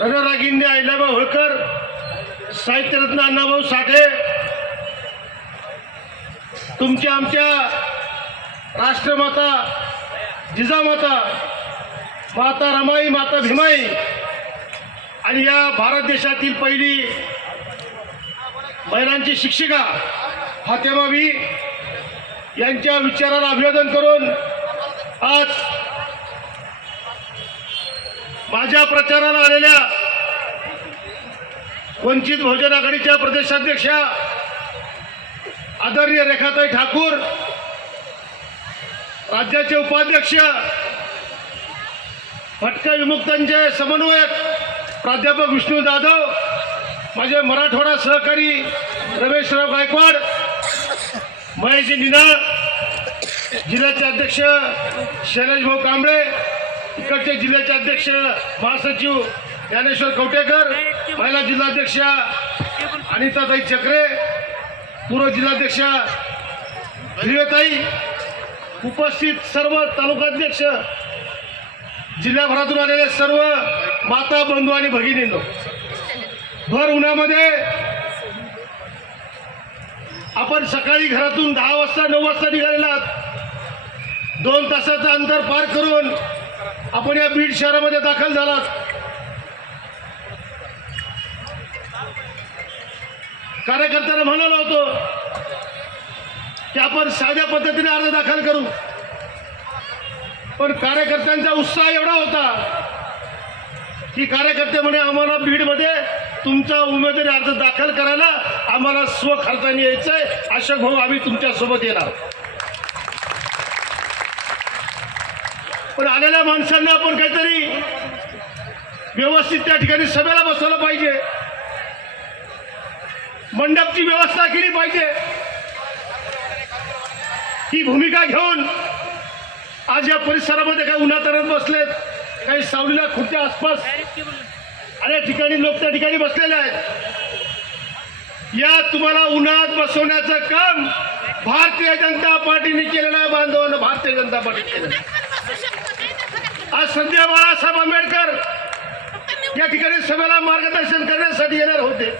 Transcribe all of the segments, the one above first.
रणरागिंनी आईलाबा होळकर साहित्यरत्न अण्णाभाऊ साठे तुमच्या आमच्या राष्ट्रमाता जिजामाता माता रमाई माता भीमाई आणि या भारत देशातील पहिली महिलांची शिक्षिका फातेमावी यांच्या विचाराला अभिवादन करून आज माझ्या प्रचाराला आलेल्या वंचित बहुजन आघाडीच्या प्रदेशाध्यक्षा आदरणीय रेखाताई ठाकूर राज्याचे उपाध्यक्ष भटका विमुक्तांचे समन्वयक प्राध्यापक विष्णू जाधव माझे मराठवाडा सहकारी रमेशराव गायकवाड महेश निनाळ जिल्ह्याचे अध्यक्ष शैलेश भाऊ कांबळे इकडचे जिल्ह्याचे अध्यक्ष महासचिव ज्ञानेश्वर कवटेकर महिला जिल्हाध्यक्षा अनिताताई चक्रे पूर्व जिल्हाध्यक्षा हिरवेताई उपस्थित सर्व तालुकाध्यक्ष जिल्ह्याभरातून आलेले सर्व माता बंधू आणि भगिनींनो भर उन्हामध्ये आपण सकाळी घरातून दहा वाजता नऊ वाजता निघालेला आहात. दोन तासाचं अंतर पार करून आपण या बीड शहरामध्ये दाखल झालात. कार्यकर्त्यांना म्हणालो होतो की आपण साध्या पद्धतीने अर्ज दाखल करू. पण कार्यकर्त्यांचा उत्साह एवढा होता की कार्यकर्ते म्हणे आम्हाला बीडमध्ये तुमचा उमेदवारी अर्ज दाखल करायला आम्हाला स्वखर्चाने यायचंय. अशोक भाऊ आम्ही तुमच्यासोबत येणार. पण आलेल्या माणसांना आपण काहीतरी व्यवस्थित त्या ठिकाणी सभेला बसवलं पाहिजे. मंडपची व्यवस्था केली पाहिजे. ही भूमिका घेऊन आज या परिसरामध्ये काही उन्हातानात बसलेत काही सावलीला खुर्च्या आसपास अनेक ठिकाणी लोक त्या ठिकाणी बसलेले आहेत. या तुम्हाला उन्हात बसवण्याचं काम भारतीय जनता पार्टीने केलेलं आहे बांधवांना भारतीय जनता पार्टी केलेलं आहे. आज संध्या बाळासाहेब आंबेडकर या ठिकाणी सभेला मार्गदर्शन करण्यासाठी येणार होते.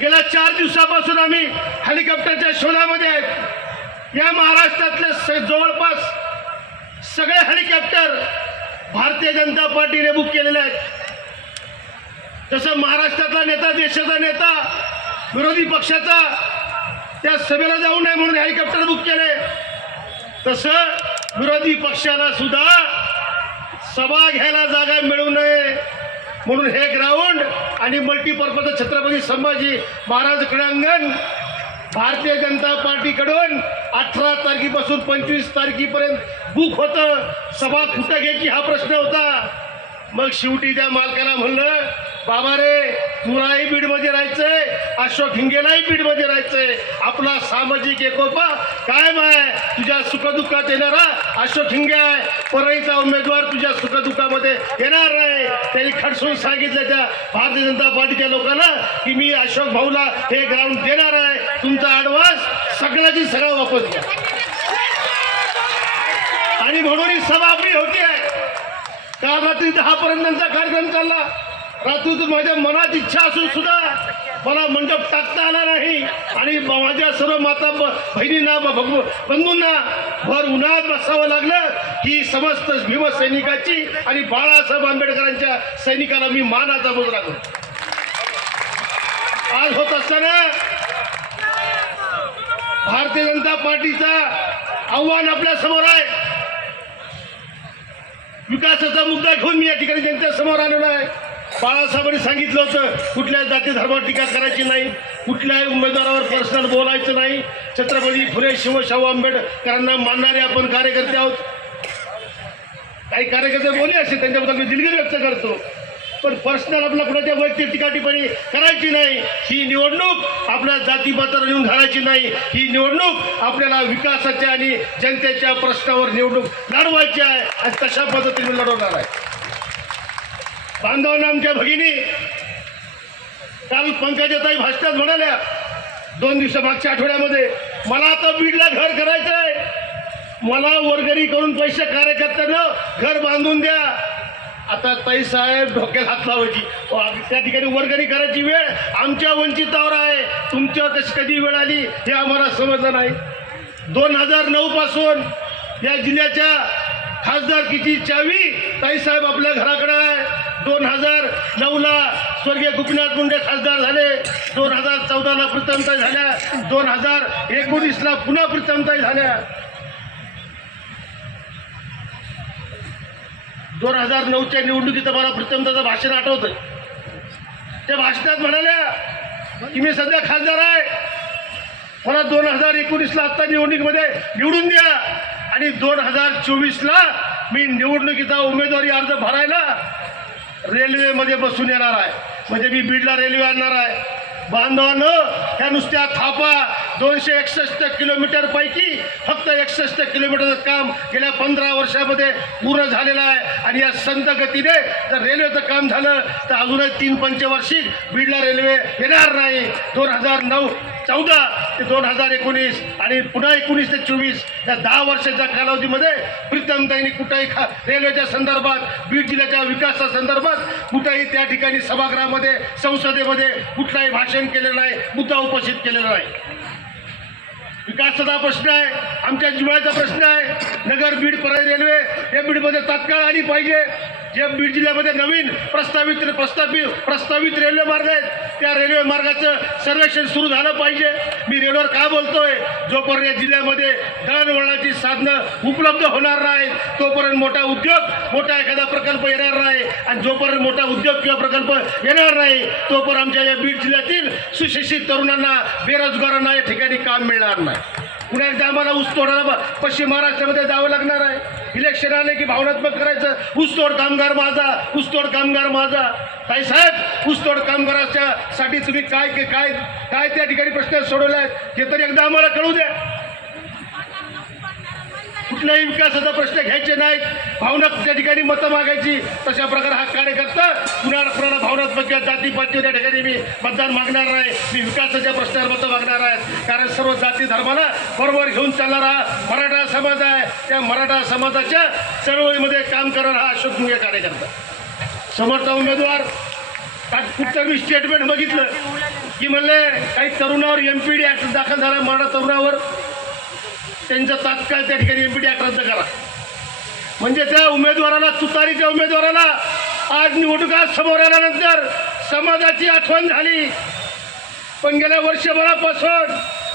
गेल्या चार दिवसापासून आम्ही हेलिकॉप्टरच्या शोधामध्ये आहेत. या महाराष्ट्रातले स- जवळपास सगळे हेलिकॉप्टर भारतीय जनता पार्टीने बुक केलेले आहेत. तसं महाराष्ट्रातला नेता देशाचा नेता विरोधी पक्षाचा त्या सभेला जाऊ नये म्हणून हेलिकॉप्टर बुक केले. तसं विरोधी पक्षाला सुद्धा सभा घ्यायला जागा मिळू नये. म्हणून हे ग्राउंड आणि मल्टीपर्पज छत्रपती संभाजी महाराज क्रीडांगण भारतीय जनता पार्टीकडून अठरा तारखेपासून पंचवीस तारखेपर्यंत बुक होतं. सभा कुठं घ्यायची हा प्रश्न होता. मग शेवटी त्या मालकाला म्हणलं बाबा रे तुलाही बीडमध्ये राहायचंय अशोक हिंगेलाही बीडमध्ये राहायचंय. आपला सामाजिक एकोपा कायम आहे तुझ्या सुखदुःखात येणारा अशोक हिंगे आहे. परळीचा उमेदवार तुझ्या सुखदुःखामध्ये येणार नाही त्यांनी खडसून सांगितलं त्या भारतीय जनता पार्टीच्या लोकांना की मी अशोक भाऊला हे ग्राउंड देणार आहे. तुमचा ऍडव्हान्स सगळ्याची सगळं वापस घ्या. आणि म्हणून ही सभा आपली होती. आहे काल रात्री दहा पर्यंत त्यांचा कार्यक्रम चालला. रात्रीतून माझ्या मनात इच्छा असून सुद्धा मला मंडप टाकता आला नाही. आणि माझ्या सर्व माता बहिणींना बंधूंना भर उन्हात बसावं लागलं. ही समस्त भीमसैनिकाची आणि बाळासाहेब आंबेडकरांच्या सैनिकाला मी मानाचा मुजरा करतो आज होत असताना भारतीय जनता पार्टीचा आव्हान आपल्यासमोर आहे. विकासाचा मुद्दा घेऊन मी या ठिकाणी त्यांच्यासमोर आलेलो आहे. बाळासाहेबांनी सांगितलं होतं कुठल्याही जाती धर्मावर टीका करायची नाही कुठल्याही उमेदवारावर पर्सनल बोलायचं नाही. छत्रपती फुले शिवशाहू आंबेडकरांना मानणारे आपण कार्यकर्ते आहोत. काही कार्यकर्ते बोलले असे त्यांच्याबद्दल मी दिलगिरी व्यक्त करतो. पण पर्सनल आपल्या कुणाच्या वैयक्तिक टीका टिप्पणी करायची नाही ही निवडणूक आपल्या जातीपात्रावर येऊन घालायची नाही. ही निवडणूक आपल्याला विकासाच्या आणि जनतेच्या प्रश्नावर निवडणूक लढवायची आहे आणि तशा पद्धतीने लढवणार आहे. बांधवांना आमच्या भगिनी काल पंकजाताई भाषणात म्हणाल्या दोन दिवसा मागच्या आठवड्यामध्ये मला आता बीडला घर करायचं आहे मला वर्गणी करून पैसे कार्यकर्त्यांना घर बांधून द्या. आता ताई साहेब डोक्याला हात लावायची. हो, त्या ठिकाणी वर्गणी करायची वेळ आमच्या वंचितावर आहे. तुमच्यावर कशी कधी वेळ आली हे आम्हाला समजलं नाही. दोन हजार नऊ पासून या जिल्ह्याच्या खासदारकीची चावी ताईसाहेब आपल्या घराकडे आहे. दोन हजार नऊला स्वर्गीय गोपीनाथ मुंडे खासदार झाले. दोन हजार चौदाला प्रथमताई झाल्या. दोन हजार एकोणीसला पुन्हा प्रथमताई झाल्या. दोन हजार नऊच्या निवडणुकीचं मला प्रथमताचं भाषण आठवतं त्या भाषणात म्हणाल्या की मी सध्या खासदार आहे. मला दोन हजार एकोणीसला आत्ता निवडणुकीमध्ये निवडून द्या. आणि दोन हजार चोवीसला मी निवडणुकीचा उमेदवारी अर्ज भरायला रेल्वेमध्ये बसून येणार आहे. म्हणजे मी बीडला रेल्वे आणणार आहे. बांधवानं ह्या नुसत्या थापा दोनशे एकसष्ट किलोमीटर पैकी फक्त एकसष्ट किलोमीटरचं काम गेल्या पंधरा वर्षामध्ये पूर्ण झालेलं आहे. आणि या संत गतीने जर रेल्वेचं काम झालं तर अजूनही तीन पंचवार्षिक बीडला रेल्वे येणार नाही. दोन हजार नऊ चौदा ते दोन हजार एकोणीस आणि पुन्हा एकोणीस ते चोवीस या दहा वर्षाच्या कालावधीमध्ये प्रीतमताईंनी कुठेही खा रेल्वेच्या संदर्भात बीड जिल्ह्याच्या विकासा संदर्भात कुठेही त्या ठिकाणी सभागृहामध्ये संसदेमध्ये कुठलाही भाषण केलेलं नाही मुद्दा उपस्थित केलेला नाही. विकासाचा प्रश्न आहे आमच्या जिवाळ्याचा प्रश्न आहे नगर बीड परळी रेल्वे या बीडमध्ये तात्काळ आली पाहिजे. जे बीड जिल्ह्यामध्ये नवीन प्रस्तावित प्रस्तावित प्रस्तावित रेल्वे मार्ग आहेत त्या रेल्वे मार्गाचं सर्वेक्षण सुरू झालं पाहिजे. मी रेल्वेवर का बोलतोय? जोपर्यंत या जिल्ह्यामध्ये दळणवळणाची साधनं उपलब्ध होणार नाही तोपर्यंत मोठा उद्योग मोठा एखादा प्रकल्प येणार नाही. आणि जोपर्यंत मोठा उद्योग किंवा प्रकल्प येणार नाही तोपर्यंत आमच्या या बीड जिल्ह्यातील सुशिक्षित तरुणांना बेरोजगारांना या ठिकाणी काम मिळणार नाही. पुन्हा एकदा आम्हाला ऊस तोडायला पश्चिम महाराष्ट्रामध्ये जावं लागणार आहे. इलेक्शन आले की भावनात्मक करायचं. ऊसतोड कामगार माझा ऊसतोड कामगार माझा. ताई साहेब ऊसतोड कामगाराच्या साठी तुम्ही काय काय काय त्या ठिकाणी प्रश्न सोडवले आहेत हे तरी एकदा आम्हाला कळू द्या. कुठल्याही विकासाचा प्रश्न घ्यायचे नाहीत. भावना त्या ठिकाणी मतं मागायची तशा प्रकारे हा कार्यकर्ता पुन्हा पुन्हा भावनात्मक जाती पाती त्या ठिकाणी मी मतदान मागणार नाही मी विकासाच्या प्रश्नावर मतं मागणार आहे. कारण सर्व जाती धर्माला बरोबर घेऊन चालणारा मराठा समाज आहे. त्या मराठा समाजाच्या चळवळीमध्ये काम करणारा हा अशोक मुंगे कार्यकर्ता. समोरचा उमेदवार. कुठचं मी स्टेटमेंट बघितलं की म्हणले काही तरुणावर एम पी डी ॲक्ट दाखल झाला मराठा तरुणावर. त्यांचं तात्काळ त्या ठिकाणी एम रद्द करा. म्हणजे त्या उमेदवाराला तुतारीच्या उमेदवाराला आज निवडणुका समोर आल्यानंतर समाजाची आठवण झाली. पण गेल्या वर्षभरापासून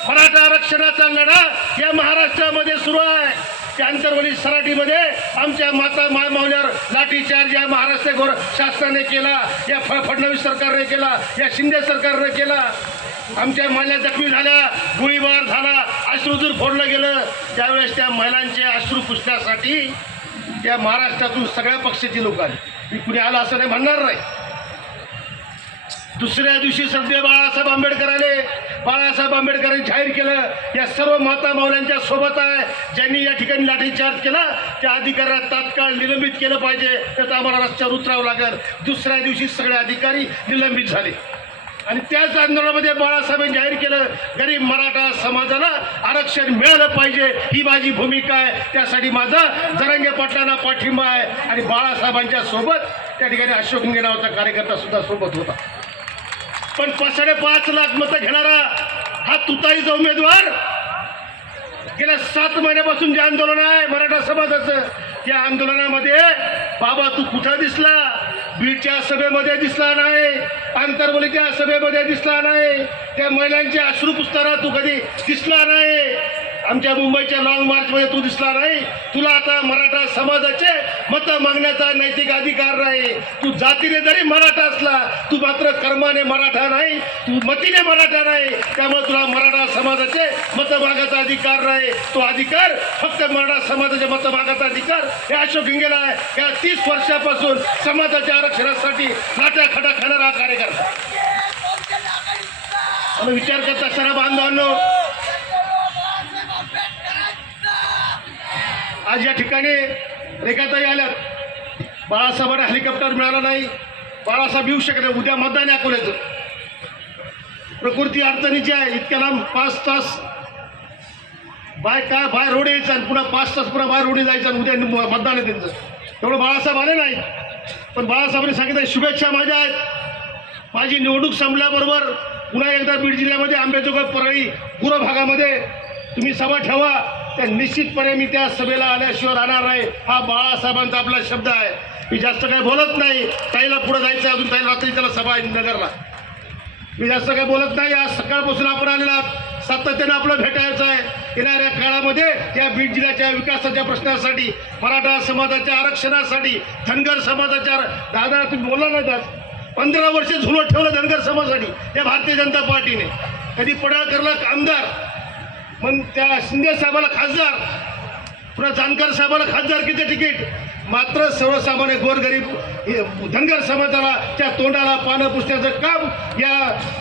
मराठा आरक्षणाचा लढा या महाराष्ट्रामध्ये सुरू आहे. त्या अंतर्वली सराटीमध्ये आमच्या माता मायमावल्यावर लाठीचार्ज या महाराष्ट्र गोर शासनाने केला या फ फडणवीस सरकारने केला या शिंदे सरकारने केला. आमच्या महिला जखमी झाल्या गोळीबार झाला अश्रूदूर फोडलं गेलं त्यावेळेस त्या महिलांचे अश्रू पुसण्यासाठी त्या महाराष्ट्रातून सगळ्या पक्षाची लोक आली. मी कुणी आलं असं नाही म्हणणार नाही. दुसऱ्या दिवशी सध्या बाळासाहेब आंबेडकर आले. बाळासाहेब आंबेडकरांनी जाहीर केलं या सर्व माता मावल्यांच्या सोबत आहे. ज्यांनी या ठिकाणी लाठीचार्ज केला त्या अधिकाऱ्याला तात्काळ निलंबित केलं पाहिजे. तर आम्हाला रस्त्यावर उतरावं लागेल. दुसऱ्या दिवशी सगळे अधिकारी निलंबित झाले. आणि त्याच आंदोलनामध्ये बाळासाहेबांनी जाहीर केलं गरीब मराठा समाजाला आरक्षण मिळालं पाहिजे ही माझी भूमिका आहे. त्यासाठी माझा जरंगे पाटलांना पाठिंबा आहे. आणि बाळासाहेबांच्या सोबत त्या ठिकाणी अशोक नावाचा कार्यकर्ता सुद्धा सोबत होता. पण साडेपाच लाख मतं घेणारा हा तुताईचा उमेदवार गेल्या सात महिन्यापासून जे आंदोलन आहे मराठा समाजाचं त्या आंदोलनामध्ये बाबा तू कुठं दिसला? बीडच्या सभेमध्ये दिसला नाही. आंतरवलीच्या सभेमध्ये दिसला नाही. त्या महिलांच्या अश्रू पुसताना तू कधी दिसला नाही. आमच्या मुंबईच्या लॉंग मार्चमध्ये तू दिसला नाही. तुला आता मराठा समाजाचे मतं मागण्याचा नैतिक अधिकार नाही. तू जातीने जरी मराठा असला तू मात्र कर्माने मराठा नाही तू मतीने मराठा नाही. त्यामुळे तुला मराठा समाजाचे मतं मागायचा अधिकार नाही. तो अधिकार फक्त मराठा समाजाचे मतं मागायचा अधिकार हे अशोक हिंगेला आहे. या तीस वर्षापासून समाजाच्या आरक्षणासाठी लाटा खडा खाणारा हा कार्यकर्ता. विचार करता सर्व बांधवांनो आज या ठिकाणी रेखाताई आल्यात. बाळासाहेबांना हेलिकॉप्टर मिळालं नाही. बाळासाहेब येऊ शकत नाही. उद्या मतदान आहे अकोल्याचं. प्रकृती अडचणीची आहे. इतक्या लांब पाच तास. बाय काय? बाय रोड यायचं आणि पुन्हा पाच तास पुन्हा बाय रोडे जायचं आणि उद्या मतदान आहे त्यांचं. तेवढं बाळासाहेब आले नाही पण बाळासाहेबांनी सांगितलं शुभेच्छा माझ्या आहेत. माझी निवडणूक संपल्याबरोबर पुन्हा एकदा बीड जिल्ह्यामध्ये आंबेजोगाई परळी पूर्व भागामध्ये तुम्ही सभा ठेवा. तर निश्चितपणे मी त्या सभेला आल्याशिवाय राहणार नाही. हा बाळासाहेबांचा आपला शब्द आहे. मी जास्त काही बोलत नाही. ताईला पुढे जायचं आहे, अजून ताईला रात्री त्याला सभा आहे नगरला. मी जास्त काही बोलत नाही. आज सकाळपासून आपण आलेला आहात. सातत्यानं आपलं भेटायचं आहे. येणाऱ्या काळामध्ये या बीड जिल्ह्याच्या विकासाच्या प्रश्नासाठी मराठा समाजाच्या आरक्षणासाठी धनगर समाजाच्या दादा तुम्ही बोलला नाही त्यात पंधरा वर्ष झुलत ठेवलं धनगर समाजासाठी या भारतीय जनता पार्टीने. कधी पडळकरला आमदार मग त्या शिंदे साहेबाला खासदार पुन्हा जानकर साहेबाला खासदारकीचं तिकीट? मात्र सर्वसामान्य गोरगरीब धनगर समाजाला त्या तोंडाला पानं पुसण्याचं काम या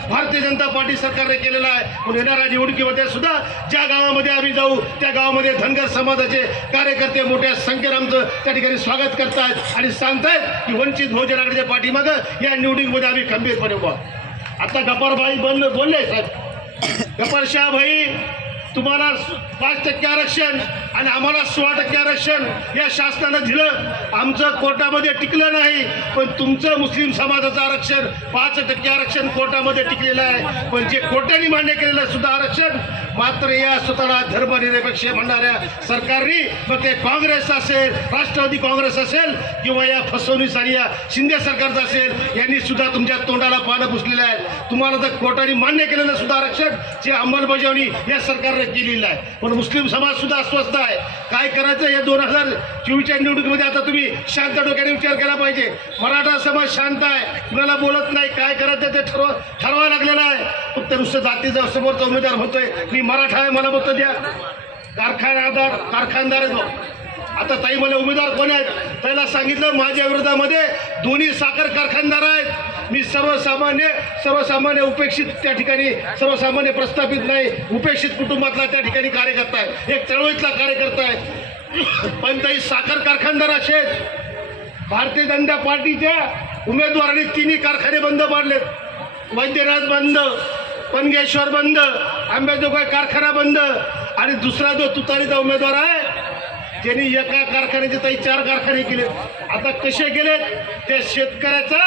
भारतीय जनता पार्टी सरकारने केलेलं आहे. पण येणाऱ्या निवडणुकीमध्ये सुद्धा ज्या गावामध्ये आम्ही जाऊ त्या गावामध्ये धनगर समाजाचे कार्यकर्ते मोठ्या संख्येनं आमचं त्या ठिकाणी स्वागत करतायत आणि सांगतायत की वंचित बहुजन आघाडीच्या पाठीमागं या निवडणुकीमध्ये आम्ही खंबीरपणे उभा आता गपारभाई बंद बोलले साहेब. गपार शाह भाई तुम्हाला पाच टक्के आरक्षण आणि आम्हाला सोळा टक्के आरक्षण या शासनानं दिलं. आमचं कोर्टामध्ये टिकलं नाही पण तुमचं मुस्लिम समाजाचं आरक्षण पाच टक्के आरक्षण कोर्टामध्ये टिकलेलं आहे. पण जे कोर्टाने मान्य केलेलं सुद्धा आरक्षण मात्र या स्वतःला धर्मनिरपेक्ष म्हणणाऱ्या सरकारने मग ते काँग्रेस असेल राष्ट्रवादी काँग्रेस असेल किंवा या फसवणूक या शिंदे सरकारचं असेल यांनी सुद्धा तुमच्या तोंडाला पानं पुसलेलं आहे तुम्हाला तर कोर्टाने मान्य केलेलं सुद्धा आरक्षण जे अंमलबजावणी या सरकारने केलेली आहे पण मुस्लिम समाज सुद्धा अस्वस्थ आहे. काय करायचं या दोन हजार चोवीसच्या निवडणुकीमध्ये आता तुम्ही शांत डोक्याने विचार केला पाहिजे. मराठा समाज शांत आहे. कुणाला बोलत नाही काय करायचं ते ठरवा ठरवा लागलेलं आहे. उत्तरुष्ट जातीचा समोरचा उमेदवार होतोय. मी मराठा आहे मला मत द्या. कारखानादार कारखानदार आहे आता ताई मला उमेदवार कोण आहेत? त्याला सांगितलं माझ्या विरोधामध्ये दोन्ही साखर कारखानदार आहेत. मी सर्वसामान्य सर्वसामान्य उपेक्षित त्या ठिकाणी सर्वसामान्य प्रस्थापित नाही उपेक्षित कुटुंबातला त्या ठिकाणी कार्यकर्ता आहे. एक चळवळीतला कार्यकर्ता आहे. पण ताई साखर कारखानदार असे आहेत. भारतीय जनता पार्टीच्या उमेदवारांनी तिन्ही कारखाने बंद पाडलेत. वैद्यनाथ बंद पनगेश्वर बंद आंबेजोगाई कारखाना बंद आणि दुसरा जो तुतारीचा उमेदवार आहे ज्यांनी एका कारखान्याचे ताई चार कारखाने केले. आता कसे गेलेत त्या शेतकऱ्याचा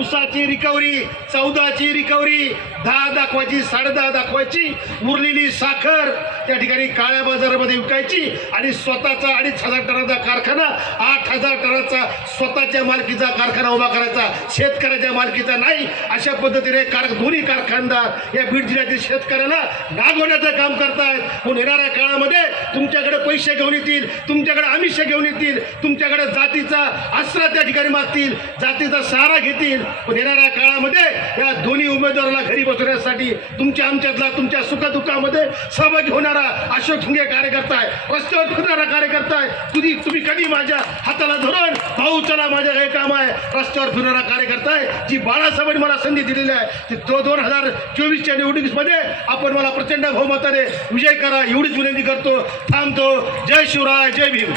उसाची रिकव्हरी चौदाची रिकव्हरी दहा दाखवायची साडेदहा दाखवायची उरलेली साखर त्या ठिकाणी काळ्या बाजारामध्ये विकायची आणि स्वतःचा अडीच हजार टनाचा कारखाना आठ हजार टनाचा स्वतःच्या मालकीचा कारखाना उभा करायचा. शेतकऱ्याच्या मालकीचा नाही. अशा पद्धतीने कार दोन्ही कारखानदार या बीड जिल्ह्यातील शेतकऱ्याला नागवण्याचं काम करतायत. म्हणून येणाऱ्या काळामध्ये तुमच्याकडे पैसे घेऊन येतील तुमच्याकडे आमिष घेऊन येतील तुमच्याकडे जातीचा आसरा त्या ठिकाणी मागतील जातीचा सहारा घेतील. पण येणाऱ्या काळामध्ये या दोन्ही उमेदवाराला घरी बसवण्यासाठी तुमच्या आमच्यातला तुमच्या सुखदुःखामध्ये सहभागी होणारा अशोक ठिंगे कार्यकर्ता आहे. रस्त्यावर फिरणारा कार्यकर्ता आहे. तुम्ही तुम्ही कधी माझ्या हाताला धरून भाऊ चला माझ्या हे काम आहे. रस्त्यावर फिरणारा कार्यकर्ता आहे जी बाळासाहेबांनी मला संधी दिलेली आहे. ती तो दोन हजार चोवीसच्या निवडणुकीमध्ये आपण मला प्रचंड बहुमताने विजय करा एवढीच विनंती करतो. थांबतो. जय शिवराय जय भीम.